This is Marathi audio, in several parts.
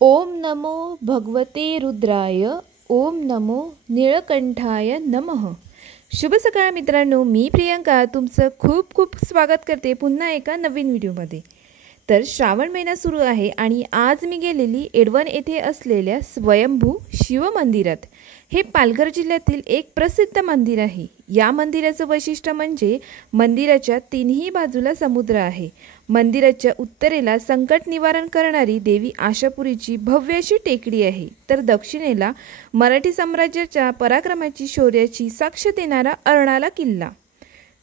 ओम नमो भगवते रुद्राय, ओम नमो नीळकंठाय नमः। शुभ सकाळ मित्रांनो, मी प्रियंका तुमचं खूप खूप स्वागत करते पुन्हा एका नवीन व्हिडिओमध्ये। तर श्रावण महिना सुरू आहे आणि आज मी गेलेली एडवन येथे असलेल्या स्वयंभू शिव मंदिरात। हे पालघर जिल्ह्यातील एक प्रसिद्ध मंदिर आहे। या मंदिराचं वैशिष्ट्य म्हणजे मंदिराच्या तिन्ही बाजूला समुद्र आहे। मंदिराच्या उत्तरेला संकट निवारण करणारी देवी आशापुरीची भव्य अशी टेकडी आहे, तर दक्षिणेला मराठी साम्राज्याच्या पराक्रमाची शौर्याची साक्ष देणारा अर्नाळा किल्ला।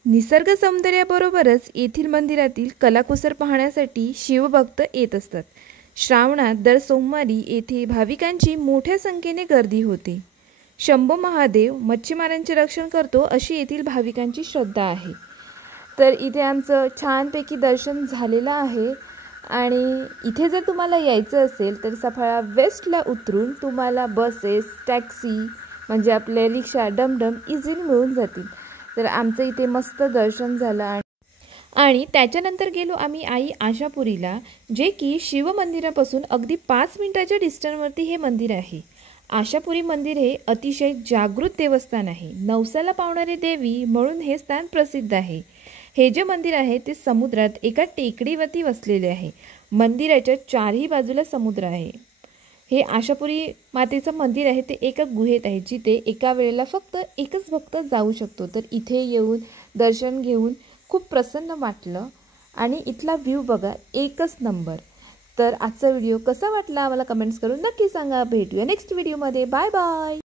निसर्ग सौंदर्याबरोबरच येथील मंदिरातील कलाकुसर पाहण्यासाठी शिवभक्त येत असतात। श्रावणात दर सोमवारी येथे भाविकांची मोठ्या संख्येने गर्दी होते। शंभो महादेव मच्छीमारांचे रक्षण करतो अशी येथील भाविकांची श्रद्धा आहे। तर इथे आमचं छानपैकी दर्शन झालेलं आहे आणि इथे जर तुम्हाला यायचं असेल तर सफाळा वेस्टला उतरून तुम्हाला बसेस, टॅक्सी म्हणजे आपले रिक्षा, डमडम इझिली मिळून जातील। तर आमचं इथे मस्त दर्शन झालं आणि त्याच्यानंतर गेलो आम्ही आई आशापुरीला, जे की शिव मंदिरापासून अगदी 5 मिनिटाच्या डिस्टन्सवरती हे मंदिर आहे। आशापुरी मंदिर हे अतिशय जागृत देवस्थान आहे। नवसाला पावणारी देवी म्हणून हे स्थान प्रसिद्ध आहे। हे जे मंदिर आहे ते समुद्रात एका टेकडीवरती वसलेले आहे। मंदिराच्या चारही बाजूला समुद्र आहे। हे आशापुरी मातेचं मंदिर आहे ते एका गुहेत आहे, जिथे एका वेळेला फक्त एकच भक्त जाऊ शकतो। तर इथे येऊन दर्शन घेऊन खूप प्रसन्न वाटलं आणि इथला व्ह्यू बघा, एकच नंबर। तर आजचा व्हिडिओ कसा वाटला मला कमेंट्स करून नक्की सांगा। भेटूया नेक्स्ट व्हिडिओमध्ये। Bye bye.